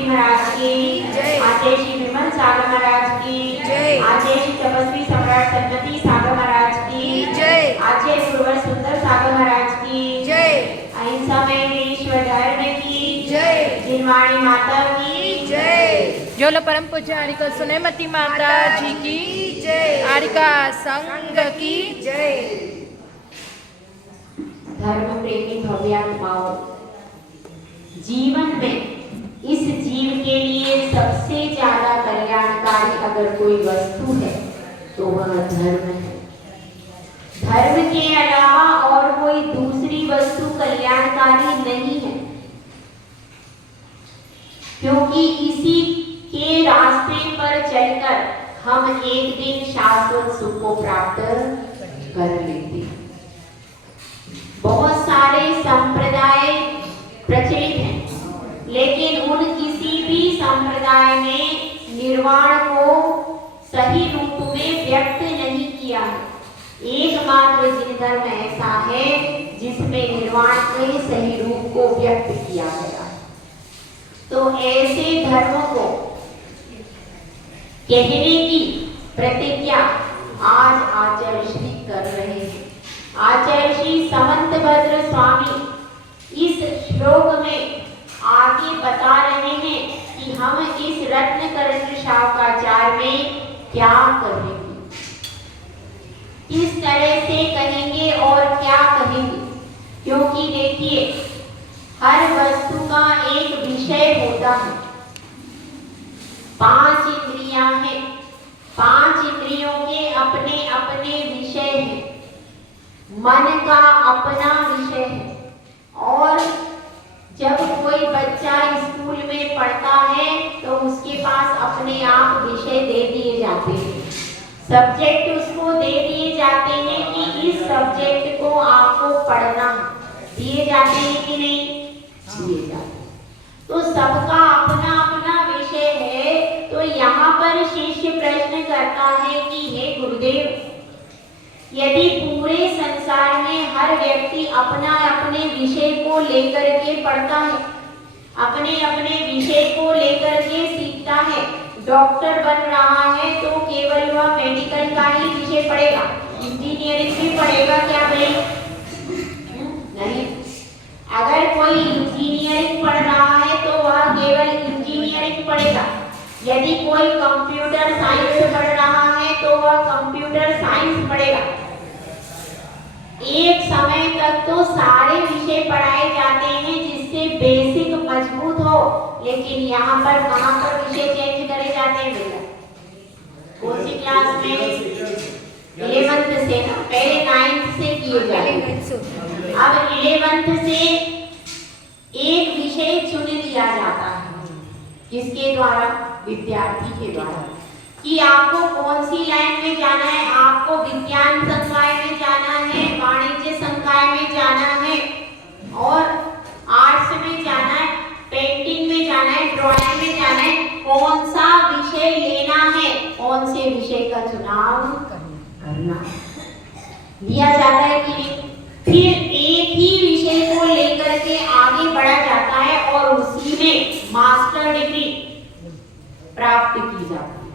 जी महाराज की जय। आचार्य श्री विमल सागर महाराज की जय। आचार्य श्री तपस्वी सम्राट सन्मति सागर महाराज की जय। आचार्य गुरुवर सुंदर सागर महाराज की जय। अहिंसा में ईश्वर धर्म की जय। जिनवाणी माता की जय। जोलो परम पूज्य आरिका सुनेमती माता जी की जय। आरिका संघ की जय। धर्म प्रेमी भव्यात्माओं, जीवन में इस जीव के लिए सबसे ज्यादा कल्याणकारी अगर कोई वस्तु है तो वह धर्म है। धर्म के अलावा और कोई दूसरी वस्तु कल्याणकारी नहीं है, क्योंकि इसी के रास्ते पर चलकर हम एक दिन शाश्वत सुख को प्राप्त कर लेते हैं। बहुत सारे संप्रदाय प्रचलित हैं, लेकिन उन किसी भी संप्रदाय में निर्वाण को सही रूप में व्यक्त नहीं किया है। एकमात्र जिन धर्म ऐसा है जिसमें निर्वाण के सही रूप को व्यक्त किया गया है। तो ऐसे धर्म को कहने की प्रतिज्ञा आज आचार्य श्री कर रहे हैं। आचार्य श्री समंतभद्र स्वामी इस श्लोक में आगे बता रहे हैं कि हम इस रत्नकर्ण शावकाचार में क्या करेंगे, किस तरह से कहेंगे और क्या कहेंगे। क्योंकि देखिए, हर वस्तु का एक विषय होता है। 5 इंद्रियां हैं, 5 इंद्रियों के अपने अपने विषय हैं। मन का अपना विषय है। और जब कोई बच्चा स्कूल में पढ़ता है तो उसके पास अपने आप विषय दे दिए जाते हैं, सब्जेक्ट उसको दे दिए जाते हैं कि इस सब्जेक्ट को आपको पढ़ना है। दिए जाते हैं कि नहीं? दिए जाते हैं। तो सबका अपना अपना विषय है। तो यहाँ पर शिष्य प्रश्न करता है कि हे गुरुदेव, यदि पूरे संसार में हर व्यक्ति अपना अपने विषय को लेकर के पढ़ता है, अपने अपने विषय को लेकर के सीखता है, डॉक्टर बन रहा है तो केवल वह मेडिकल का ही विषय पढ़ेगा, इंजीनियरिंग भी पढ़ेगा क्या भाई? नहीं। अगर कोई इंजीनियरिंग पढ़ रहा है तो वह केवल इंजीनियरिंग पढ़ेगा। यदि कोई कंप्यूटर साइंस पढ़ रहा है तो वह कंप्यूटर साइंस पढ़ेगा। एक समय तक तो सारे विषय पढ़ाए जाते हैं जिससे बेसिक मजबूत हो, लेकिन यहाँ पर कहाँ पर विषय चेंज करे जाते हैं बेटा? कौन सी क्लास में? 11th से ना, पहले 9th से किए जाते। अब 11th से एक विषय चुन लिया जाता है। किसके द्वारा? विद्यार्थी के द्वारा, कि आपको कौन सी लाइन में जाना है। आपको विज्ञान संकाय में जाना है, वाणिज्य संकाय में जाना है, और आर्ट्स में जाना है, पेंटिंग में जाना है, ड्राइंग में जाना है। कौन सा विषय लेना है, कौन से विषय का चुनाव करना दिया जाता है कि फिर एक ही विषय को लेकर के आगे बढ़ा जाता है और उसी में मास्टर डिग्री प्राप्त की जाती है।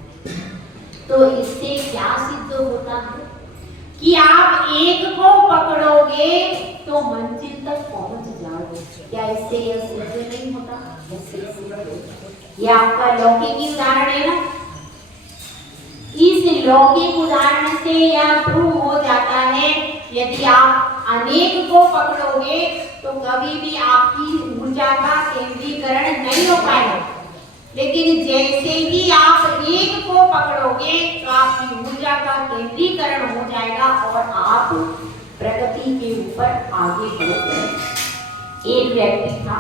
तो इससे क्या सिद्ध होता है कि आप एक को पकड़ोगे तो मंजिल तक पहुंच जाओगे। क्या इससे यह सिद्ध नहीं होता? ये आपका लौकिक उदाहरण है ना। इस लौकिक उदाहरण से यह प्रूव हो जाता है, यदि आप अनेक को पकड़ोगे तो कभी भी आपकी ऊर्जा का केंद्रीकरण नहीं हो पाएगा। लेकिन जैसे ही आप एक को पकड़ोगे तो आपकी ऊर्जा का केंद्रीकरण हो जाएगा और आप प्रगति के ऊपर आगे बढ़ोगे। एक व्यक्ति था,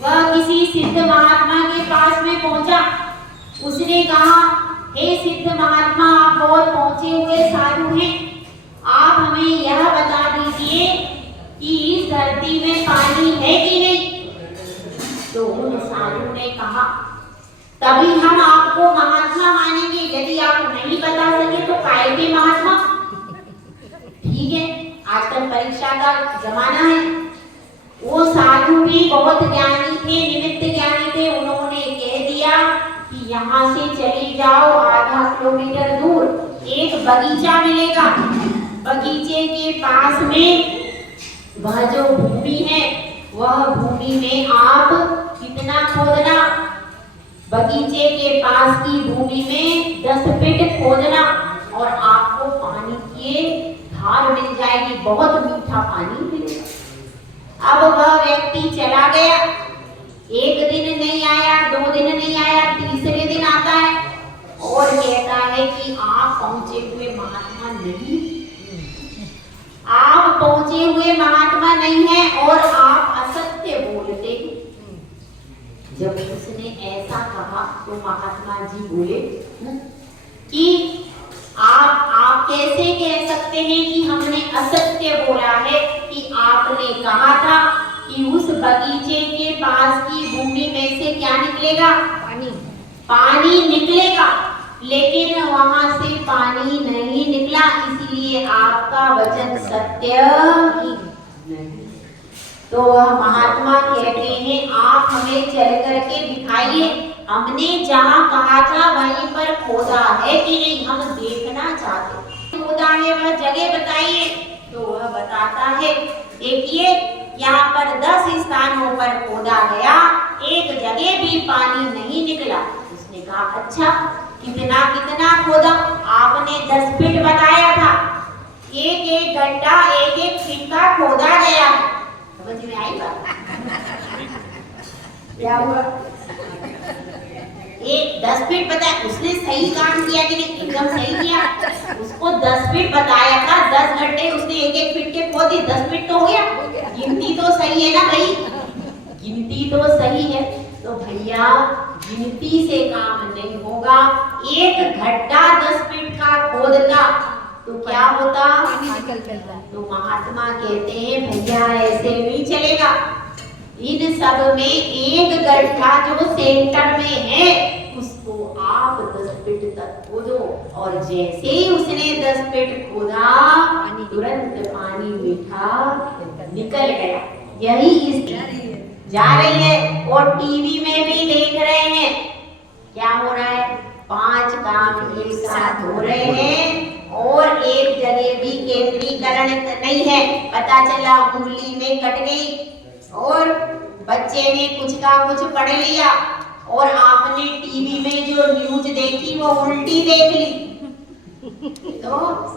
वह किसी सिद्ध महात्मा के पास में पहुंचा। उसने कहा, हे सिद्ध महात्मा, आप बहुत पहुंचे हुए साधु हैं, आप हमें यह बता दीजिए कि इस धरती में पानी है कि नहीं। तो उन साधु ने कहा, तभी हम आपको महात्मा मानेंगे। यदि आप नहीं बता सके तो काय के महात्मा? ठीक है, आजकल परीक्षा का जमाना है। वो साधु भी बहुत ज्ञानी थे, निमित्त ज्ञानी थे। यहाँ से चले जाओ आधा किलोमीटर दूर, एक बगीचा मिलेगा। बगीचे के पास में वह जो भूमि है, वह भूमि में आप कितना खोदना, बगीचे के पास की भूमि में 10 फीट खोदना और आपको पानी की धार मिल जाएगी, बहुत मीठा पानी मिलेगा। अब वह व्यक्ति चला गया, एक दिन नहीं आया, 2 दिन नहीं आया, तीसरे दिन आता है और कहता है कि आप पहुंचे हुए महात्मा नहीं, आप पहुंचे हुए महात्मा नहीं है और आप असत्य बोलते हैं। जब उसने ऐसा कहा तो महात्मा जी बोले कि आप कैसे कह सकते हैं कि हमने असत्य बोला है, कि आपने कहा था कि उस बगीचे के पास की भूमि में से क्या निकलेगा, पानी निकलेगा, लेकिन वहां से पानी नहीं निकला, इसलिए आपका वचन सत्य नहीं। तो वह महात्मा कहते हैं आप हमें चल करके दिखाइए, हमने जहाँ कहा था वहीं पर खोदा है कि नहीं, हम देखना चाहते। खोदा है वह जगह बताइए। तो वह बताता है, देखिए यहाँ पर 10 स्थानों पर खोदा गया, एक जगह भी पानी नहीं निकला। उसने कहा अच्छा, कितना कितना खोदा? आपने 10 फीट बताया था, एक घंटा 1 फीट का खोदा गया। समझ में आई बात? क्या हुआ? 10 फीट बताया, उसने सही काम किया कि नहीं? एकदम सही किया। उसको 10 फीट बताया था, 10 घंटे उसने 1 फीट के खोदी, 10 फीट तो हो गया। गिनती तो सही है ना भाई, गिनती तो सही है। तो भैया गिनती से काम नहीं होगा। 1 घंटा 10 फीट का खोदता तो क्या होता? पानी निकल जाता। तो महात्मा कहते हैं भैया ऐसे नहीं चलेगा, इन सब में 1 गड्ढा जो सेंटर में है उसको आप 10 फीट तक खोदो, और जैसे ही उसने 10 फीट खोदा तुरंत पानी मीठा निकल गया। यही इस जा रही है और टीवी में भी देख रहे हैं क्या हो रहा है, 5 काम एक साथ हो रहे हैं और एक जगह भी केंद्रीकरण नहीं है। पता चला उंगली में कट गई और बच्चे ने कुछ का कुछ पढ़ लिया और आपने टीवी में जो न्यूज देखी वो उल्टी देख ली। तो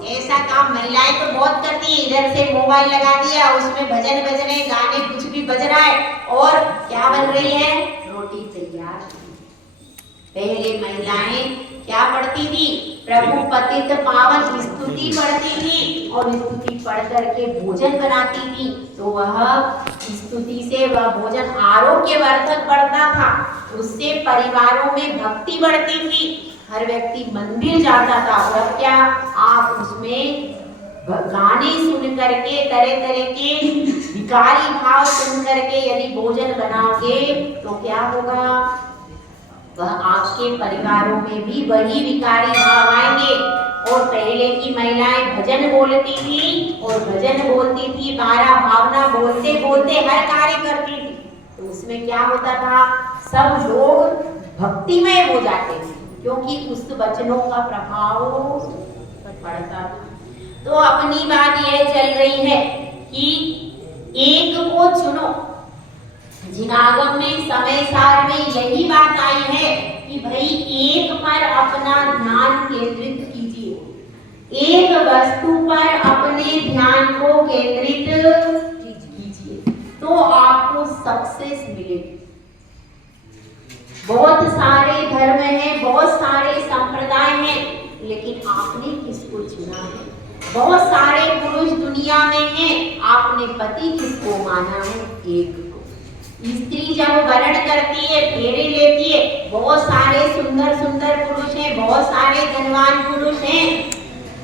ऐसा काम महिलाएं तो बहुत करती है, इधर से मोबाइल लगा दिया, उसमें भजन बज रहे, गाने कुछ भी बज रहा है और क्या बन रही है, रोटी तैयार। पहले महिलाएं क्या पढ़ती थी, प्रभु पतित पावन स्तुति पढ़ती थी और स्तुति पढ़ करके भोजन बनाती थी। तो वह स्तुति से वह भोजन आरोग्यवर्धक बढ़ता था, उससे परिवारों में भक्ति बढ़ती थी, हर व्यक्ति मंदिर जाता था। और क्या आप उसमें गाने सुन करके, तरह तरह के विकारी भाव सुन करके यदि भोजन बनाओगे तो क्या होगा, वह आपके परिवारों में भी वही विकारी भाव आएंगे। और पहले की महिलाएं भजन बोलती थी और भजन बोलती थी, 12 भावना बोलते बोलते हर कार्य करती थी। तो उसमें क्या होता था, सब लोग भक्तिमय हो जाते थे क्योंकि उस वचनों का प्रभाव पड़ता था। तो अपनी बात यह चल रही है कि एक को चुनो। जिनागम में समय सार में यही बात आई है कि भाई एक पर अपना ध्यान केंद्रित कीजिए, एक वस्तु पर अपने ध्यान को केंद्रित कीजिए तो आपको सक्सेस मिलेगी। बहुत सारे धर्म हैं, बहुत सारे संप्रदाय हैं, लेकिन आपने किसको चुना है? बहुत सारे पुरुष दुनिया में हैं, आपने पति किसको माना है? एक को। स्त्री जब वर्ण करती है, फेरे लेती है, बहुत सारे सुंदर सुंदर पुरुष हैं, बहुत सारे धनवान पुरुष हैं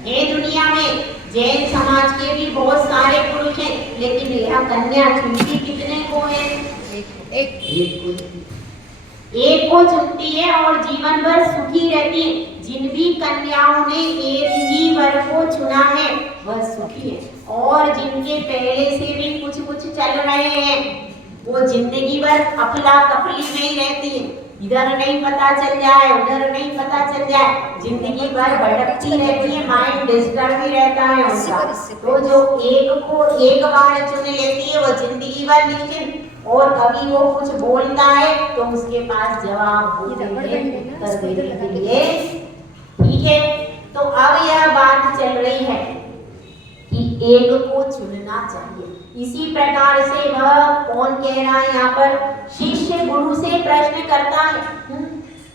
ये दुनिया में। जैन समाज के भी बहुत सारे पुरुष हैं, लेकिन यह कन्या चुनती कितने को है? एक को चुनती है और जीवन भर सुखी रहती है। जिन भी कन्याओं ने एक ही वर को चुना है वह सुखी है, और जिनके पहले से भी कुछ कुछ चल रहे हैं वो जिंदगी भर अफला तफली में ही रहती है, इधर नहीं पता चल जाए उधर नहीं पता चल जाए, जिंदगी भर भटकती रहती है, माइंड डिस्टर्ब ही रहता है उनका। तो जो एक को एक बार चुन लेती है वो जिंदगी भर निश्चिंत, और कभी वो कुछ बोलता है तो उसके पास जवाब उत्तर देने के लिए। ठीक है, तो अब यह बात चल रही है कि एक को चुनना चाहिए। इसी प्रकार से वह कौन कह रहा है यहाँ पर, शिष्य गुरु से प्रश्न करता है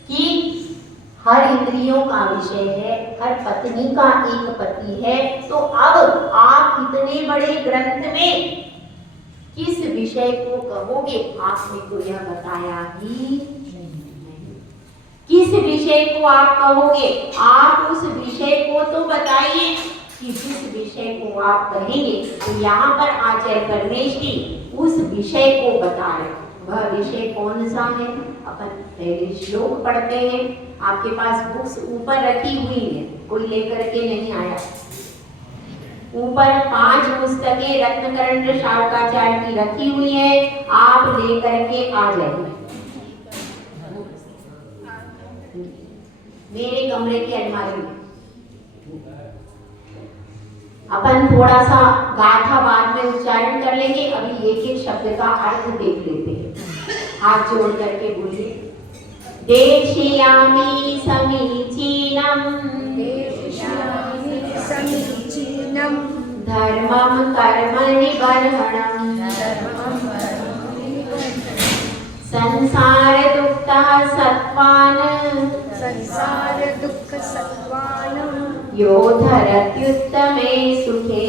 कि हर इंद्रियों का विषय है, हर पत्नी का एक पति है, तो अब आप इतने बड़े ग्रंथ में किस विषय को कहोगे? आपने तो यह बताया ही नहीं। किस विषय को आप कहोगे? आप उस विषय को तो बताइए कि जिस विषय को आप कहेंगे। तो यहाँ पर आचार्य परमेश्वरी उस विषय को बता रहे। वह विषय कौन सा है? अपन पहले श्लोक पढ़ते हैं। आपके पास बुक्स ऊपर रखी हुई है, कोई लेकर के नहीं आया। ऊपर 5 पुस्तकें रत्नकरण शारदाचार्य की रखी हुई है, आप लेकर के आ जाइए। मेरे कमरे की अलमारी में अपन थोड़ा सा गाथा बाद में उच्चारण कर लेंगे, अभी एक एक शब्द का अर्थ देख लेते हैं। हाथ जोड़ करके बोलिए, देशयामि समीचीनम धर्मम कर्म निबर्हणम संसार दुख सत्वान यो धरत्युत्तमे सुखे।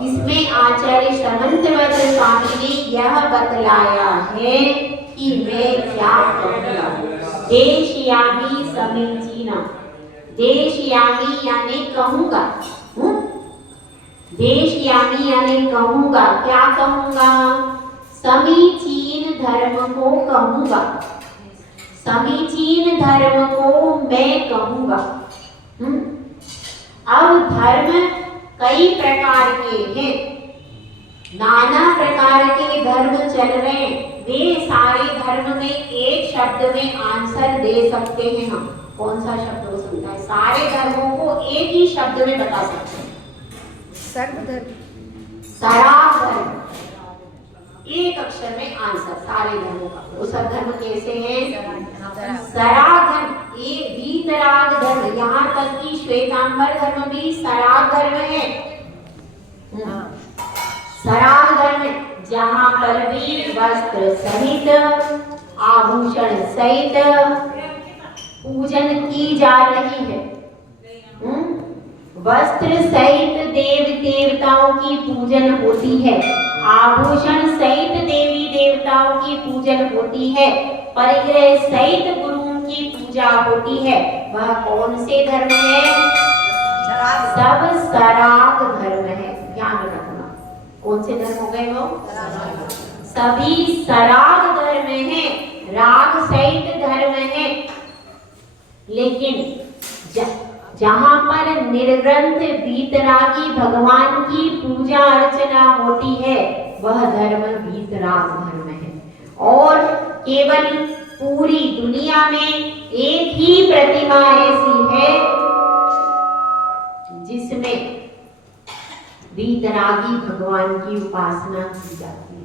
इसमें आचार्य समंतवत स्वामी ने यह बतलाया है कि मैं क्या कहूँगा। देशयामि समीचीनम, देशयामि यानी कहूँगा, देशयामि यानी कहूँगा। क्या कहूँगा? समीचीन धर्म को कहूँगा, समीचीन धर्म को मैं कहूँगा। अब धर्म कई प्रकार के हैं, नाना प्रकार के धर्म चल रहे हैं। वे सारे धर्म में एक शब्द में आंसर दे सकते हैं हम। कौन सा शब्द हो सकता है? सारे धर्मों को एक ही शब्द में बता सकते हैं। सर्वधर्म, सराग धर्म, एक अक्षर में आंसर सारे धर्मों का। वो सब धर्म कैसे हैं? सराग धर्म, एक वीतराग धर्म, यहाँ तक कि श्वेतांबर धर्म भी सराग धर्म है। सराग धर्म जहाँ पर भी वस्त्र सहित आभूषण सहित पूजन की जा रही है। वस्त्र सहित देव देवताओं की पूजन होती है, आभूषण सहित देवी देवताओं की पूजन होती है, परिग्रह सहित गुरुओं की पूजा होती है। वह कौन से धर्म है? सब सराग धर्म है। ध्यान रखना, कौन से धर्म हो गए वो? सभी सराग धर्म है, राग सहित धर्म है। लेकिन जहाँ पर निर्ग्रंथ वीतरागी भगवान की पूजा अर्चना होती है वह धर्म वीतराग धर्म है। और केवल पूरी दुनिया में एक ही प्रतिमा ऐसी है जिसमें वीतरागी भगवान की उपासना की जाती है।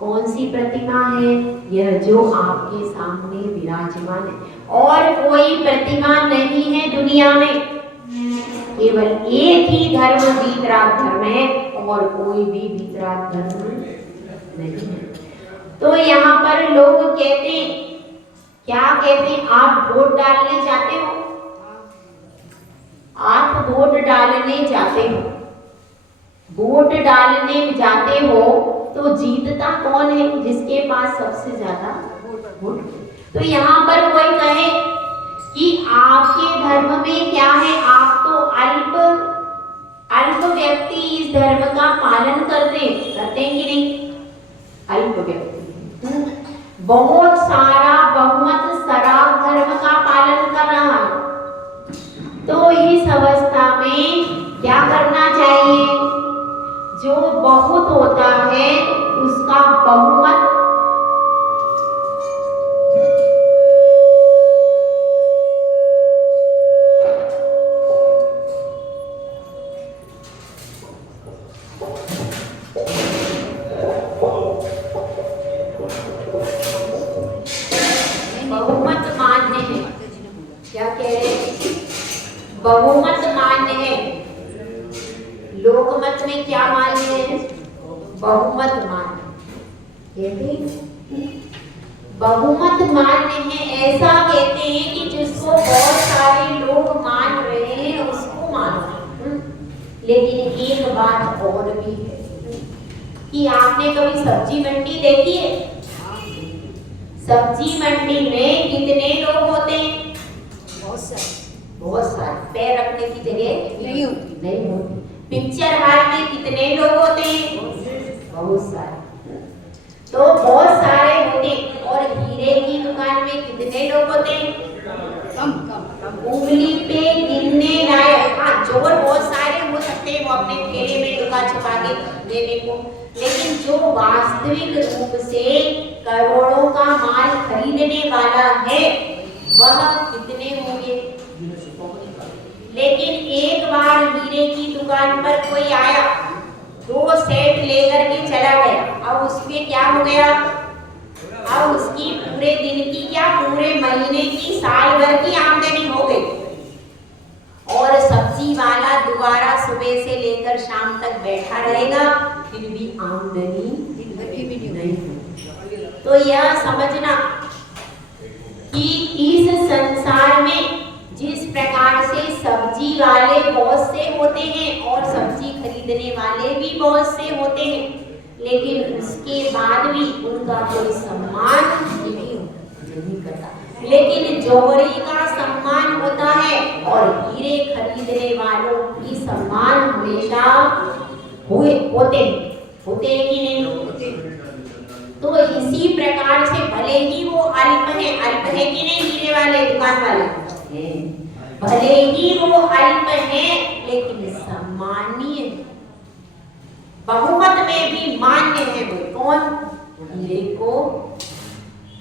कौन सी प्रतिमा है? यह जो आपके सामने विराजमान है। और कोई प्रतिमा नहीं है दुनिया में, केवल एक ही धर्म वीतराग धर्म है और कोई भी वीतराग धर्म नहीं है। तो यहाँ पर लोग कहते हैं, क्या कहते हैं? आप वोट डालने जाते हो, आप वोट डालने जाते हो, वोट डालने जाते हो तो जीतता कौन है? जिसके पास सबसे ज्यादा वोट। तो यहाँ पर कोई कहे कि आपके धर्म में क्या है, आप तो अल्प व्यक्ति इस धर्म का पालन करते हैं कि नहीं? अल्प व्यक्ति बहुत सारा बहुमत सराग धर्म का पालन कर रहा है। तो इस अवस्था में क्या करना चाहिए? बहुमत मान्य कहते हैं। बहुमत मान्य है ऐसा कहते हैं कि जिसको बहुत सारे लोग मान रहे हैं उसको मानो। लेकिन एक बात और भी है कि आपने कभी सब्जी मंडी देखी है? सब्जी मंडी में कितने लोग होते हैं? बहुत सारे पैर रखने की जगह नहीं होती। पिक्चर हॉल में कितने लोग होते हैं? बहुत सारे। तो बहुत सारे होते हैं। और हीरे की दुकान में कितने लोग होते हैं? कम। उंगली पे गिनने लायक। हाँ, जोर बहुत सारे हो सकते हैं वो अपने ठेले में दुकान छुपा के देने को, लेकिन जो वास्तविक रूप से करोड़ों का माल खरीदने वाला है वह कितने होंगे? लेकिन एक बार हीरे की दुकान पर कोई आया, 2 सेट लेकर के चला गया। अब उसमें क्या हो गया? अब उसकी पूरे दिन की या पूरे महीने की, साल भर की आमदनी हो गई। और सब्जी वाला दोबारा सुबह से लेकर शाम तक बैठा रहेगा, फिर भी आमदनी नहीं। तो यह समझना कि इस संसार में जिस प्रकार से सब्जी वाले बहुत से होते हैं और सब्जी खरीदने वाले भी बहुत से होते हैं, लेकिन उसके बाद भी उनका कोई सम्मान नहीं करता। लेकिन जोहरी का सम्मान होता है और हीरे खरीदने वालों की सम्मान हमेशा होते हैं कि नहीं होते? तो इसी प्रकार से भले ही वो अल्प है कि नहीं, हीरे वाले दुकान वाले भले ही वो अल्प है लेकिन सम्मानीय है, बहुमत में भी मान्य है। वो कौन? हीरे को,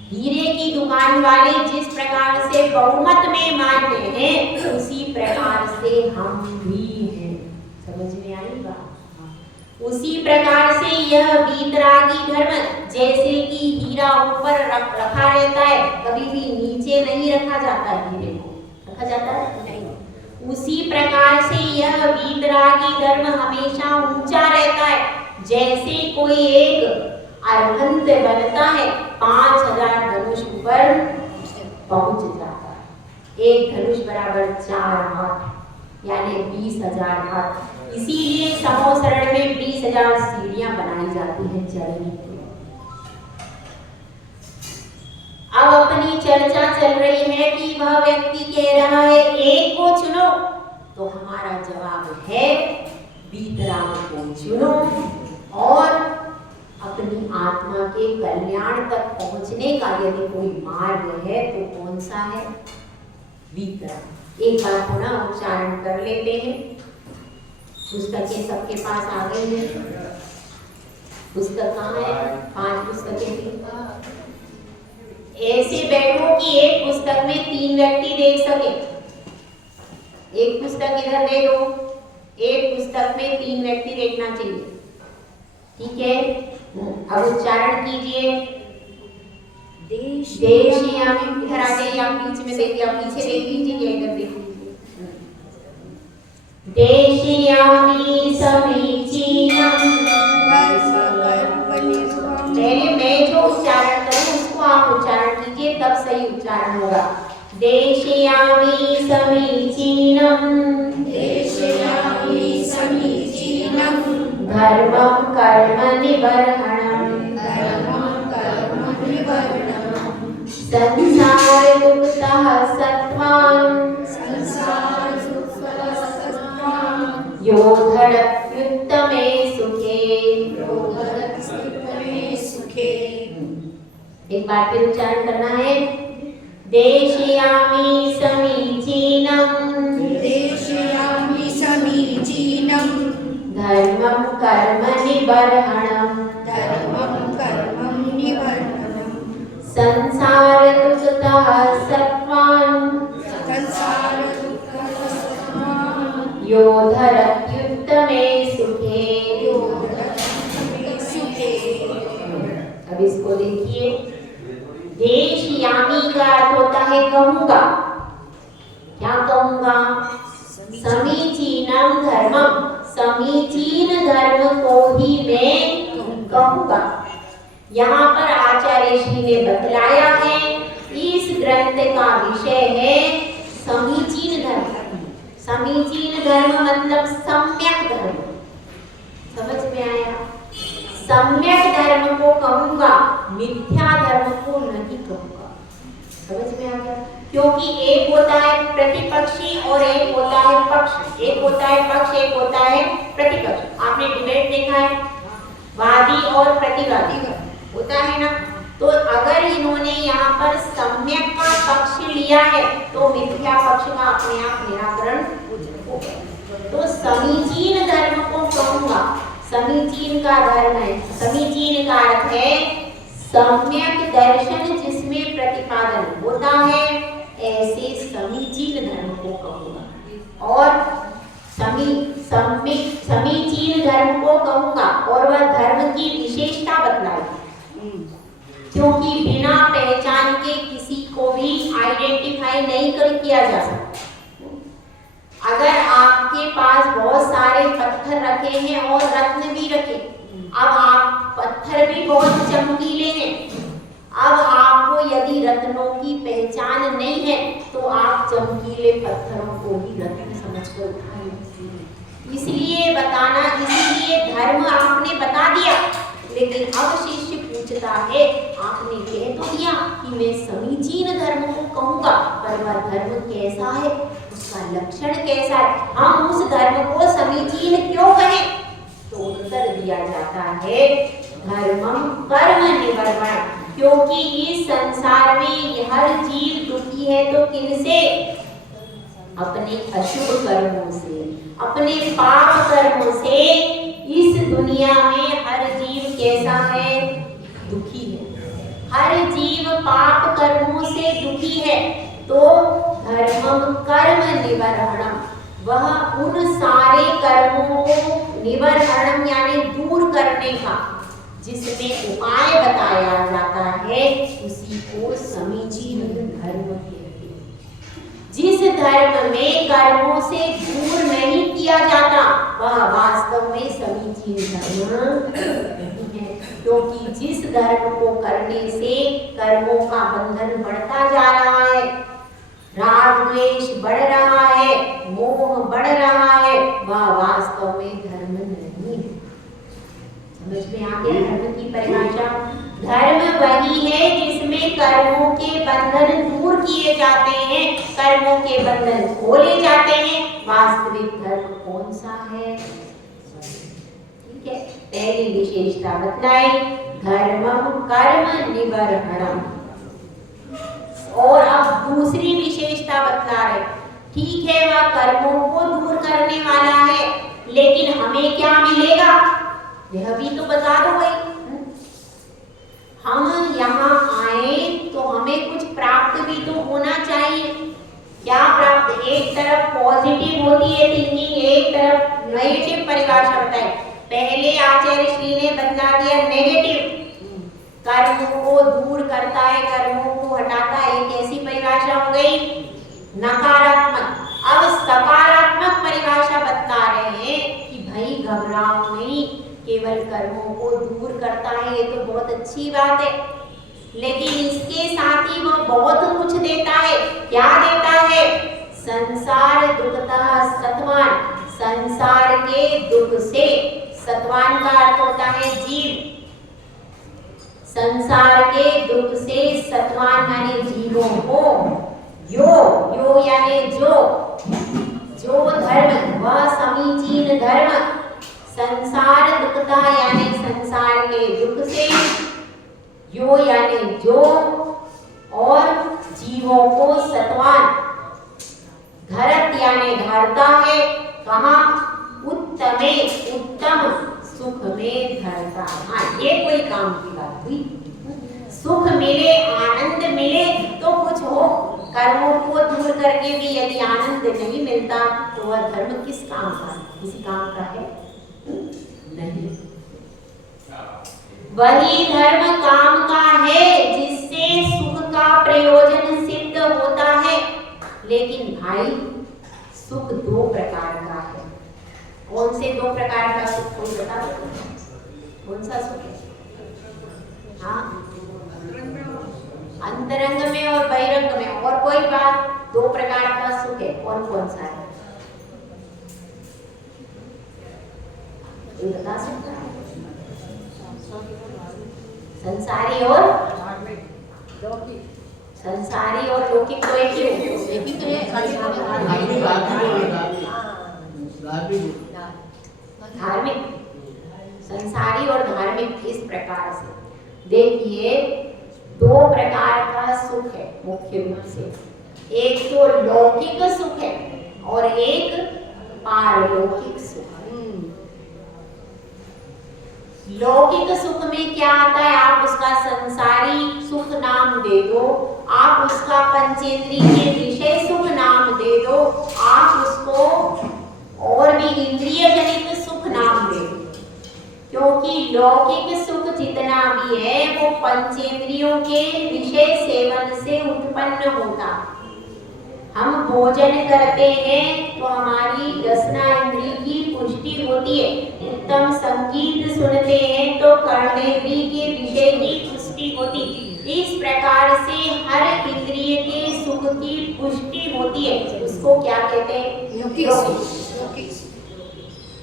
हीरे की दुकान वाले जिस प्रकार से बहुमत में मान्य है उसी प्रकार से हम भी हैं। समझ में आई बात? उसी प्रकार से यह वीतरागी धर्म, जैसे कि हीरा ऊपर रखा रहता है, कभी भी नीचे नहीं रखा जाता है। हीरे को रखा जाता है नहीं। उसी प्रकार से यह वीतरागी धर्म हमेशा ऊंचा रहता है। जैसे कोई एक अरहंत बनता है, 5000 धनुष ऊपर पहुंच जाता है। एक धनुष बराबर 4 हाथ यानी 20,000 हाथ। इसीलिए समोसरण में 20,000 सीढ़ियां बनाई जाती हैं चढ़ने के लिए। अब अपनी चर्चा चल रही है कि वह व्यक्ति कह रहा है एक को चुनो, तो हमारा जवाब है वीतराग को चुनो और अपनी आत्मा के कल्याण तक पहुंचने का यदि कोई मार्ग है तो कौन सा है? वीतराग। एक बार थोड़ा उच्चारण कर लेते हैं। पुस्तकें सबके पास आ गई है। पुस्तक कहाँ है? 5 पुस्तकें थी। ऐसे बैठो कि एक पुस्तक में 3 व्यक्ति देख सके। एक पुस्तक इधर दे दो, एक पुस्तक में 3 व्यक्ति देखना चाहिए। ठीक है, अब उच्चारण कीजिए। देशयामी, इधर आ जाइए, आप बीच में देखिए, आप पीछे देख लीजिए, इधर देख लीजिए। देशयामी समीचीनम। पहले मैं जो उच्चारण करूं उसको आप उच्चारण कीजिए, तब सही उच्चारण होगा। देशयामी समीचीनम। देशयामी समीचीनम। धर्मं कर्म निबर्हणं। धर्मं कर्म निबर्हणं। संसार दुःखतः सत्त्वान्। संसार दुःखतः सत्त्वान्। योधरत्युत्तमे सुखे। योधरत्युत्तमे सुखे। एक बार फिर उच्चारण करना है। देशयामी समीचीनम। देशयामी समीचीनम। धर्मं कर्म निबर्हणं। धर्मं कर्म निबर्हणं। संसार दुःखतः सत्त्वान्। संसार दुःखतः सत्त्वान्। योधरत्युत्तमे सुखे। योधरत्युत्तमे सुखे। अब इसको देखिए। देशयामी का अर्थ होता है कहूंगा। क्या कहूंगा? समीचीनम धर्मम। समीचीन धर्म को ही मैं यहाँ पर आचार्य श्री ने बतलाया है, इस ग्रंथ का विषय है समीचीन धर्म। समीचीन धर्म मतलब सम्यक धर्म। समझ में आया? सम्यक धर्म को कहूंगा, मिथ्या धर्म को नहीं कहूंगा। समझ में आ गया? क्योंकि एक होता है प्रतिपक्षी और एक होता है पक्ष। एक होता है पक्ष, एक होता है प्रतिपक्ष। आपने डिबेट देखा है, वादी और प्रतिवादी होता है ना। तो अगर इन्होंने यहाँ पर सम्यक का पक्ष लिया है तो मिथ्या पक्ष का अपने आप निराकरण हो गया। तो समीचीन धर्म को कहूंगा। समीचीन का धर्म है, समीचीन का अर्थ है सम्यक दर्शन जिसमें प्रतिपादन होता है, ऐसे समीचीन धर्म को कहूंगा। और समीचीन धर्म को कहूंगा और वह धर्म की विशेषता बतलाई, क्योंकि बिना पहचान के किसी को भी आइडेंटिफाई नहीं किया जा सकता। अगर आपके पास बहुत सारे पत्थर रखे हैं और रत्न भी रखे, अब आप पत्थर भी बहुत चमकीले हैं, अब आपको यदि रत्नों की पहचान नहीं है तो आप चमकीले पत्थरों को ही रत्न समझकर उठाएंगे। इसलिए बताना, इसलिए धर्म आपने बता दिया, लेकिन अब शिष्य पूछता है, आपने कह तो दिया कि मैं समीचीन धर्म को कहूंगा, पर वह धर्म कैसा है, उसका लक्षण कैसा है, हम उस धर्म को समीचीन क्यों कहें? तो उत्तर दिया जाता है धर्मम कर्म निवर्मण। क्योंकि इस संसार में हर जीव दुखी है तो किनसे? अपने अशुभ कर्मों से, अपने पाप कर्मों से। इस दुनिया में हर जीव कैसा है? दुखी है। हर जीव पाप कर्मों से दुखी है। तो धर्मम कर्म निवर्हणम, वह उन सारे कर्मों को निवर्हणम यानी दूर करने का जिसमें उपाय बताया जाता है, उसी को समीचीन धर्म कहते हैं। जिस धर्म में कर्मों से दूर नहीं किया जाता वह वास्तव में समीचीन धर्म नहीं है। क्योंकि जिस धर्म को करने से कर्मों का बंधन बढ़ता जा रहा है, राग द्वेष बढ़ रहा है, मोह बढ़ रहा है, वह वास्तव में धर्म नहीं है। समझ में आ गया धर्म की परिभाषा? धर्म वही है जिसमें कर्मों के बंधन दूर किए जाते हैं, कर्मों के बंधन खोले जाते हैं। वास्तविक धर्म कौन सा है? ठीक है, पहली विशेषता बतलाई धर्मम कर्म निवर्हणम। और अब दूसरी विशेषता बतला रहे, ठीक है वह कर्मों को दूर करने वाला है, लेकिन हमें क्या मिलेगा यह भी तो बता दो भाई। हम यहाँ आए तो हमें कुछ प्राप्त भी तो होना चाहिए। क्या प्राप्त? एक तरफ पॉजिटिव होती है थिंकिंग, एक तरफ नेगेटिव परिभाषा बताई। पहले आचार्य श्री ने बतला दिया नेगेटिव, कर्मों को दूर करता है, कर्मों को हटाता है, एक ऐसी परिभाषा हो गई नकारात्मक। अब सकारात्मक परिभाषा बता रहे हैं कि भाई घबराओ नहीं, केवल कर्मों को दूर करता है, ये तो बहुत अच्छी बात है, लेकिन इसके साथ ही वह बहुत कुछ देता है। क्या देता है? संसार दुखता सत्वान, संसार के दुख से, सत्वान का अर्थ होता है जीव, संसार के दुख से सत्वान यानी जीवों को, यो यानी जो धर्म वह समीचीन धर्म, संसार दुखता यानी संसार के दुख से, यो यानी जो, और जीवों को सत्वान, धरत यानी धरता है, कहाँ? उत्तमे, उत्तम सुख में धरता। हाँ, ये कोई काम की बात हुई। सुख मिले, आनंद मिले तो कुछ हो, कर्मों को दूर करके भी यदि आनंद नहीं मिलता तो वह धर्म किस काम का? किसी काम का है नहीं। वही धर्म काम का है जिससे सुख का प्रयोजन सिद्ध होता है। लेकिन भाई सुख दो प्रकार का है। कौन से दो प्रकार का सुख? कोई बता दो कौन सा सुख है? हाँ, अंतरंग में और बहिरंग में। और कोई बात, दो प्रकार का सुख है, कौन कौन सा है? ये बता सकता है? संसारी और संसारी और लौकिक तो एक ही तो है। धार्मिक, संसारी और धार्मिक। इस प्रकार से देखिए, दो प्रकार का सुख है मुख्य रूप से। एक तो लौकिक सुख है और एक पारलौकिक सुख। लौकिक सुख में क्या आता है? आप उसका संसारी सुख नाम दे दो, आप उसका पंचेंद्रिय विषय सुख नाम दे दो, आप उसको और भी इंद्रिय जनित सुख नाम दे दो। क्योंकि लौकिक सुख जितना भी है वो पंचेंद्रियों के विषय सेवन से उत्पन्न होता। हम भोजन करते हैं तो हमारी रसना इंद्रिय की पुष्टि होती है, उत्तम संगीत सुनते हैं तो कर्णेंद्रिय के विषय की पुष्टि होती। इस प्रकार से हर इंद्रिय के सुख की पुष्टि होती है। उसको क्या कहते हैं? लौकिक।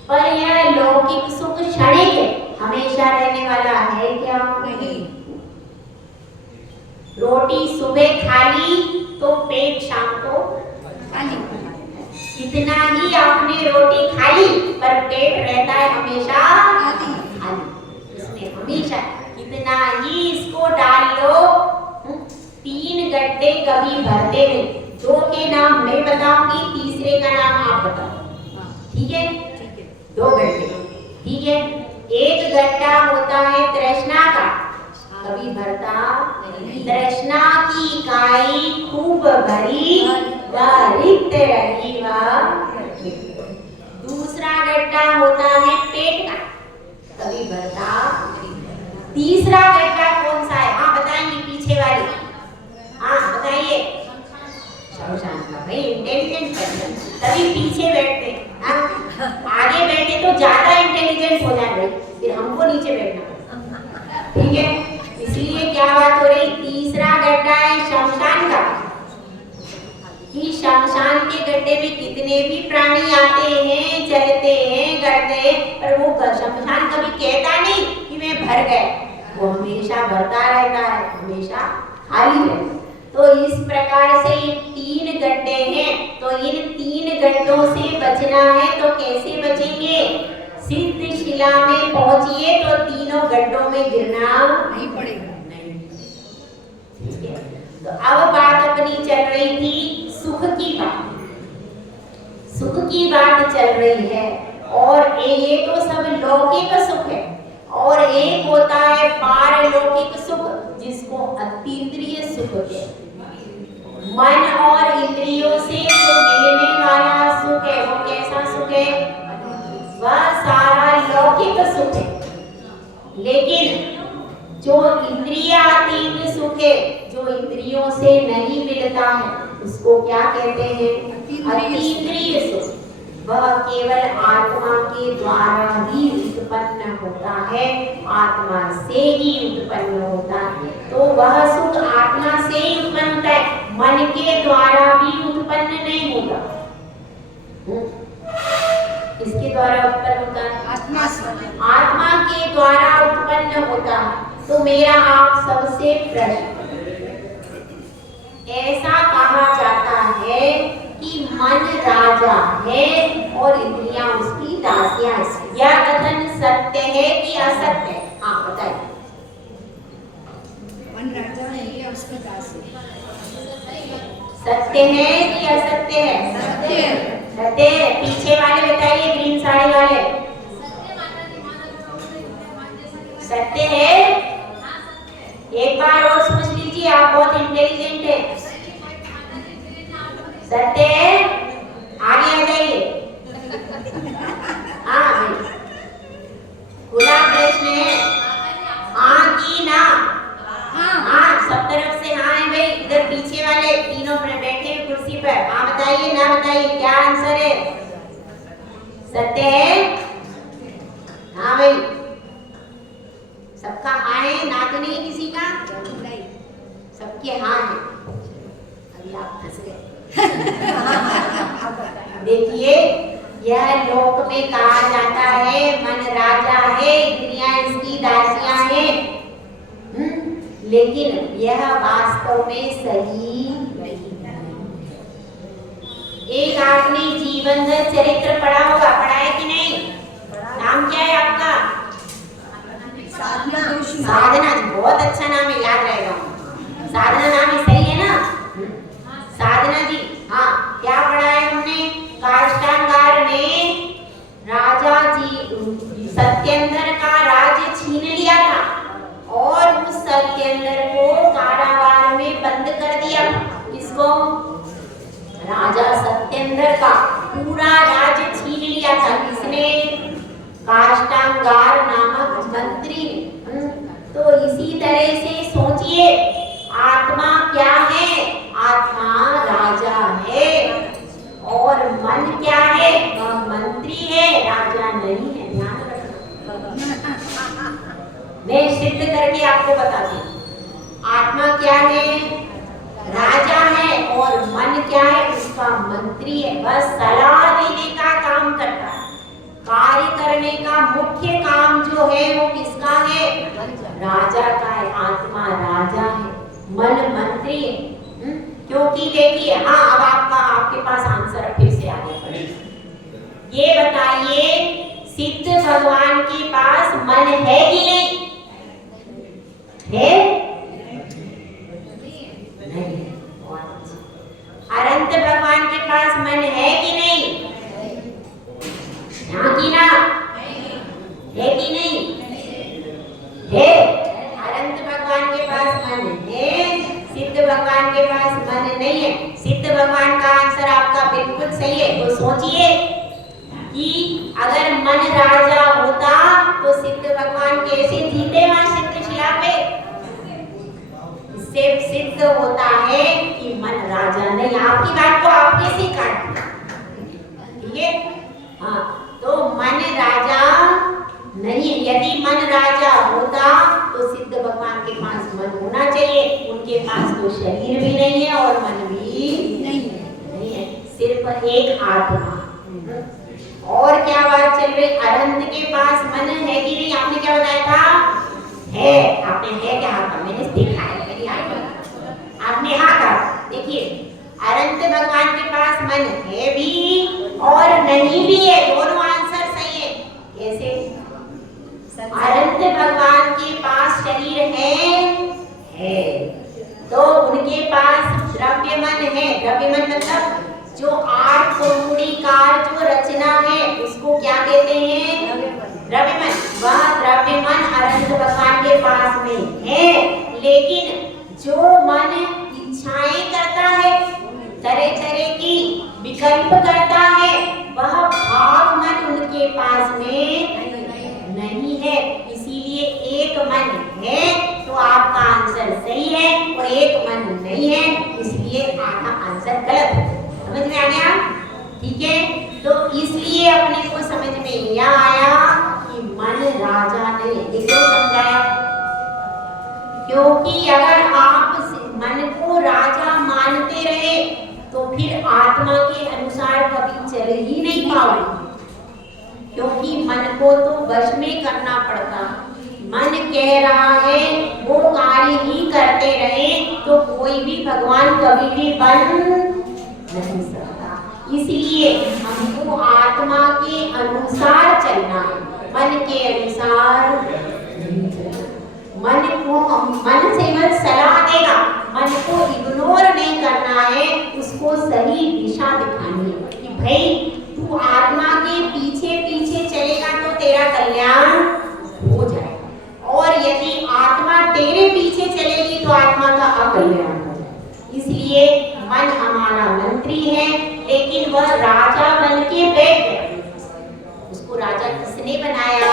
पर यह लौकिक सुख क्षणिक है, हमेशा रहने वाला है क्या? नहीं। रोटी सुबह खा ली तो पेट शाम को खाली। इतना ही आपने रोटी खा ली पर पेट रहता है हमेशा खाली। इसमें हमेशा इतना ही इसको डाल लो। 3 गड्ढे कभी भरते नहीं। 2 के नाम मैं बताऊंगी, तीसरे का नाम आप बताओ। ठीक है? 2 गड्ढे, ठीक है। एक गड्ढा होता है तृष्णा का, कभी भरता नहीं। तृष्णा की इकाई खूब भरी वह रिक्त रही वह। दूसरा गड्ढा होता है पेट का, कभी भरता नहीं। तीसरा गड्ढा कौन सा है? हाँ बताएंगे, पीछे वाली। हाँ बताइए। शमशान का। भाई इंटेलिजेंट पर्सन तभी पीछे बैठते हैं। आगे बैठे तो ज्यादा इंटेलिजेंट हो जाए, फिर हमको नीचे बैठना। ठीक है, इसलिए क्या बात हो रही? तीसरा गड्ढा है शमशान का। कि शमशान के गड्ढे में कितने भी प्राणी आते हैं, चलते हैं, करते हैं, पर वो शमशान कभी कहता नहीं कि मैं भर गया। वो हमेशा भरता रहता है, हमेशा खाली रहता है। तो इस प्रकार से ये 3 गड्ढे हैं। तो इन 3 गड्ढों से बचना है तो कैसे बचेंगे? सिद्ध शिला में पहुंचिए तो तीनों गड्ढों में गिरना नहीं पड़ेगा। नहीं। ठीक है, तो अब बात अपनी चल रही थी सुख की बात। सुख की बात चल रही है और ये तो सब लौकिक सुख है। और एक होता है पारलौकिक सुख, जिसको अतीन्द्रिय सुख कहते हैं। मन और इंद्रियों से जो मिलने वाला सुख है वो कैसा सुख है? वह सारा लौकिक सुख है। लेकिन जो इंद्रियातीत सुख है, जो इंद्रियों से नहीं मिलता है, उसको क्या कहते हैं? अतीन्द्रिय सुख। वह केवल आत्मा के द्वारा ही उत्पन्न होता है, आत्मा से ही उत्पन्न होता है। तो वह सुख आत्मा से ही उत्पन्न होता है, मन के द्वारा भी उत्पन्न नहीं होता। किसके द्वारा उत्पन्न होता है? आत्मा से। आत्मा के द्वारा उत्पन्न होता है। तो मेरा आप सबसे प्रश्न, ऐसा कहा जाता है कि मन राजा है और इंद्रियां उसकी दासियां हैं। यह कथन सत्य है कि असत्य है? हाँ बताइए। मन राजा है या उसका दासी? सत्य है कि असत्य है? सत्य है। सत्य है। पीछे वाले बताइए, ग्रीन साड़ी वाले। सत्य है। एक बार और सोच लीजिए, आप बहुत इंटेलिजेंट है। सत्य है। आगे आ जाइए। हाँ भाई, खुला प्रश्न है, हाँ की ना? हाँ, सब तरफ से हाँ है भाई। इधर पीछे वाले तीनों बैठे कुर्सी पर, हाँ बताइए ना बताइए, क्या आंसर है? सत्य है। हाँ भाई, सबका हाँ है, ना तो नहीं किसी का? सबके हाँ है। अभी आप फंस गए। देखिए, यह लोक में कहा जाता है मन राजा है, इंद्रियां इसकी दासियां हैं। लेकिन यह वास्तव में सही नहीं है। एक आपने जीवन चरित्र पढ़ा होगा, पढ़ा है कि नहीं? नाम क्या है आपका? साधना जी, बहुत अच्छा नाम है, याद रहेगा। साधना नाम है, सही है ना? साधना जी, हाँ, क्या पढ़ा है हमने? काष्ठांगार ने राजा जी सत्येंद्र का राज्य छीन लिया था और उस सत्येंद्र को कारागार में बंद कर दिया। किसको? राजा सत्येंद्र का पूरा राज्य छीन लिया था। किसने? काष्ठांगार नामक मंत्री ने। तो इसी तरह से सोचिए, आत्मा क्या है? आत्मा राजा है और मन क्या है? वह मंत्री है, राजा नहीं है। ध्यान रखना, मैं सिद्ध करके आपको बताती हूँ। आत्मा क्या है? राजा है और मन क्या है? उसका मंत्री है। बस सलाह देने का काम करता है। कार्य करने का मुख्य काम जो है वो किसका है? राजा का है। आत्मा राजा है, मन मंत्री है। क्योंकि देखिए, हाँ, अब आपके पास आंसर फिर से आगे बढ़े। ये बताइए, सिद्ध भगवान के पास मन है कि नहीं है? नहीं। अनंत भगवान के पास मन है कि नहीं? हाँ कि ना? है कि नहीं? है। अनंत भगवान के पास मन है, सिद्ध भगवान के पास मन नहीं है। सिद्ध भगवान का आंसर आपका बिल्कुल सही है। तो सोचिए कि अगर मन राजा होता तो सिद्ध भगवान कैसे जीते वहां चित्रशिला पे? इससे सिद्ध होता है कि मन राजा नहीं। आपकी बात को आप कैसे काट दिया? ठीक है, हाँ, तो मन राजा नहीं है। यदि मन राजा होता तो सिद्ध भगवान के पास मन होना चाहिए। उनके पास तो शरीर भी नहीं है और मन भी नहीं है, सिर्फ एक आत्मा। और क्या बात चल रही? अनंत के पास मन है कि नहीं? आपने क्या बताया था? है। आपने है क्या कहा? मैंने देखा है, मेरी आंख, आपने हाँ कहा। देखिए, अनंत भगवान के पास मन है भी और नहीं भी है, दोनों आंसर सही है। कैसे? अनंत भगवान के पास शरीर है तो उनके पास द्रव्य मन है। द्रव्य मन मतलब जो आठ कोणिकार जो रचना है उसको क्या कहते हैं? द्रव्य मन। वह द्रव्य मन अनंत भगवान के पास में है। लेकिन जो मन इच्छाएं करता है, तरह तरह की विकल्प करता है, वह भाव मन उनके पास में नहीं है। इसीलिए एक मन है तो आपका आंसर सही है और एक मन नहीं है, इसलिए आपका आंसर गलत है। समझ में आ गया? ठीक है, तो इसलिए अपने को समझ में यह आया कि मन राजा नहीं है। देखो समझाया, क्योंकि अगर आप मन को राजा मानते रहे तो फिर आत्मा के अनुसार कभी चल ही नहीं पाओगे, क्योंकि मन को तो वश में करना पड़ता। मन कह रहा है वो कार्य ही करते रहे तो कोई भी भगवान कभी भी बन नहीं सकता। इसलिए हमको आत्मा के अनुसार चलना है, मन के अनुसार नहीं चलना। मन से मन सलाह देगा, मन को इग्नोर नहीं करना है, उसको सही दिशा दिखानी है कि भाई तू आत्मा के पीछे पीछे चलेगा तो तेरा कल्याण हो जाएगा, और यदि आत्मा तेरे पीछे चलेगी तो आत्मा का अकल्याण हो जाएगा। इसलिए मन हमारा मंत्री है, लेकिन वह राजा बन के बैठ गया। उसको राजा किसने बनाया?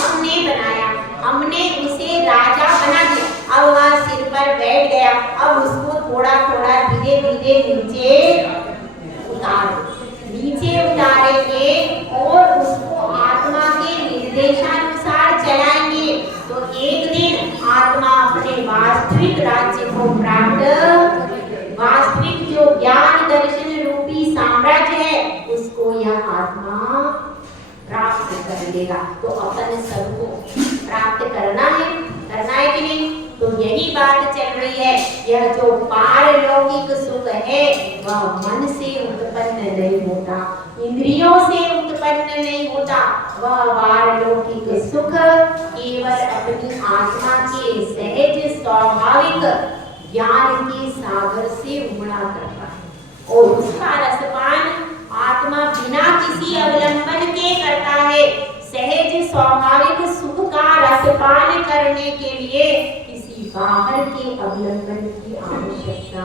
हमने बनाया। हमने उसे राजा बना दिया। अब वह सिर पर बैठ गया। अब उसको थोड़ा थोड़ा धीरे धीरे नीचे उतारेंगे और उसको आत्मा के निर्देशानुसार चलाएंगे तो एक मिलेगा। तो अपन सबको प्राप्त करना है कि नहीं? तो यही बात चल रही है। यह जो पारलौकिक सुख है वह मन से उत्पन्न नहीं होता, इंद्रियों से उत्पन्न नहीं होता। वह पारलौकिक सुख केवल अपनी आत्मा के सहज स्वाभाविक ज्ञान के सागर से उमड़ा करता है और उसका रसपान आत्मा बिना किसी अवलंबन के करता है। सहज स्वाभाविक सुख का रसपान करने के लिए किसी बाहर के अवलंबन की आवश्यकता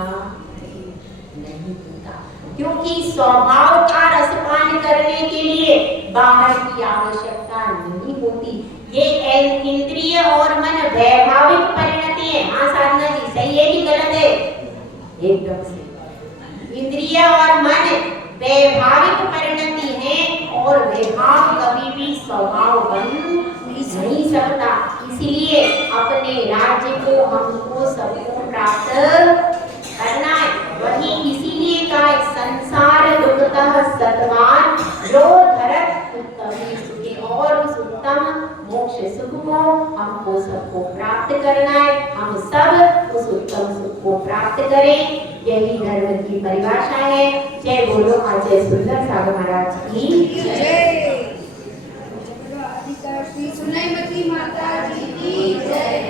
नहीं होता, क्योंकि स्वभाव का रसपान करने के लिए बाहर की आवश्यकता नहीं होती। ये इंद्रिय और मन वैभाविक परिणति है। हाँ साधना जी, सही है कि गलत है? एकदम सही। इंद्रिय और मन वैभाविक परिणति है और वैभाव कभी भी स्वभाव बन नहीं सकता। इसलिए अपने राज्य को हमको सबको प्राप्त करना है। वही इसीलिए कहा संसार दुखतः सतवान जो धरत उत्तम सुखे, और उस उत्तम मोक्ष सुख को हमको सबको प्राप्त करना है। हम सब उस उत्तम सुख को प्राप्त करें, यही धर्म की परिभाषा है। जय बोलो आचार्य सुंदर सागर महाराज की जय। सुनैमती माता जी की जय।